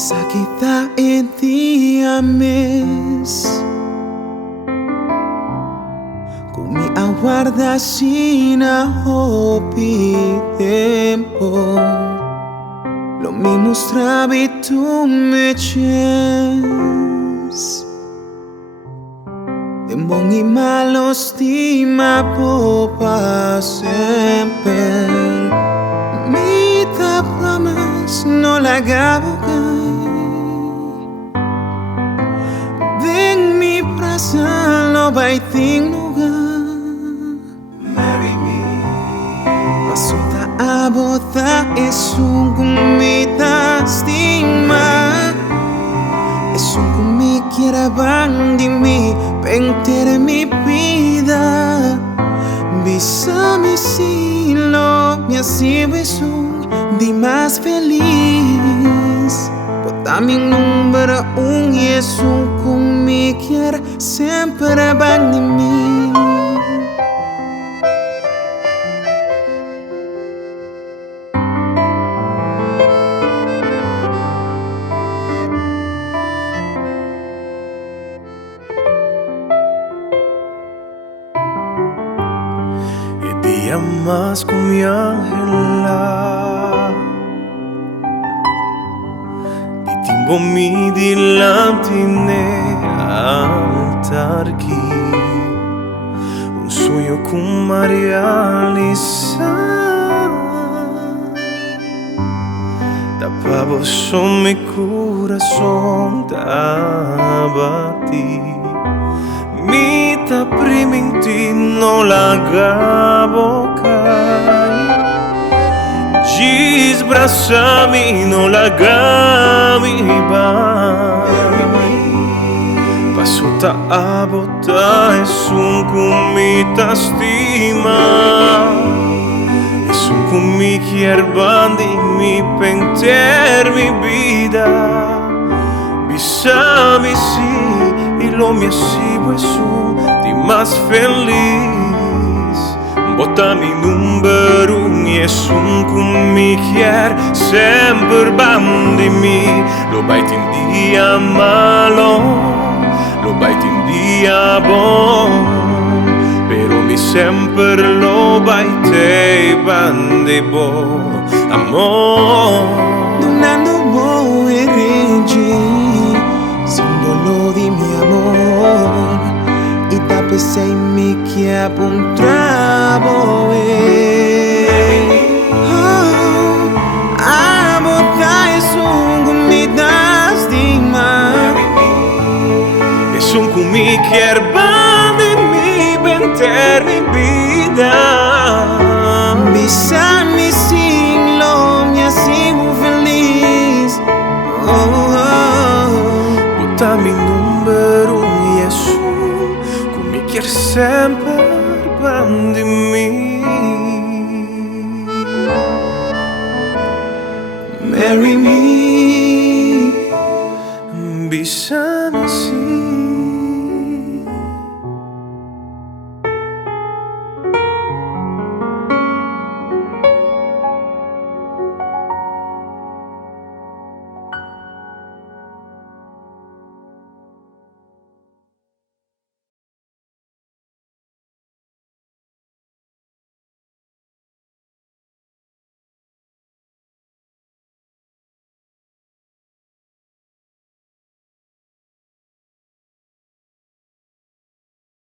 Sakita iti ames Kung aguarda sina hopi tempo Lo mi mostravi tu me chens De buoni malo stima popa sempre Mi ta promise no la gabo mi prasa lo baiting lugar Marry me Pasota abota es un kumita stima Es un kumi quiera van di mi pentere mi vida Bisa mi silo mi así beso di más feliz Botami número un y es un kumi quiera sempre van di mí E te amas con mi ángela Timbo mi dilanti ne altar qui Un sogno come realizar Tapavo son mi corazón tabati Mi ta prima in ti no la gabo kai Gis braçami no lagami ba Pasota abota es un kumita stima Es un kumi quier bandi mi penter mi vida Bisami si y lo mi asibo es un di más feliz Bota mi numero e es un kumi quier sempre bandi mi Lo baiti in dia malo, lo baiti in dia bon Pero mi sempre lo baiti bandi bo amor Donando voy a reggi Simbolo di mi amor Y tape sei mi che appuntravo Es un kumi quier bandi mi penter mi vida Bisa mi siglo mi asimo feliz Bota mi numero e es un kumi quier sempre bandi mi Marry me Bisa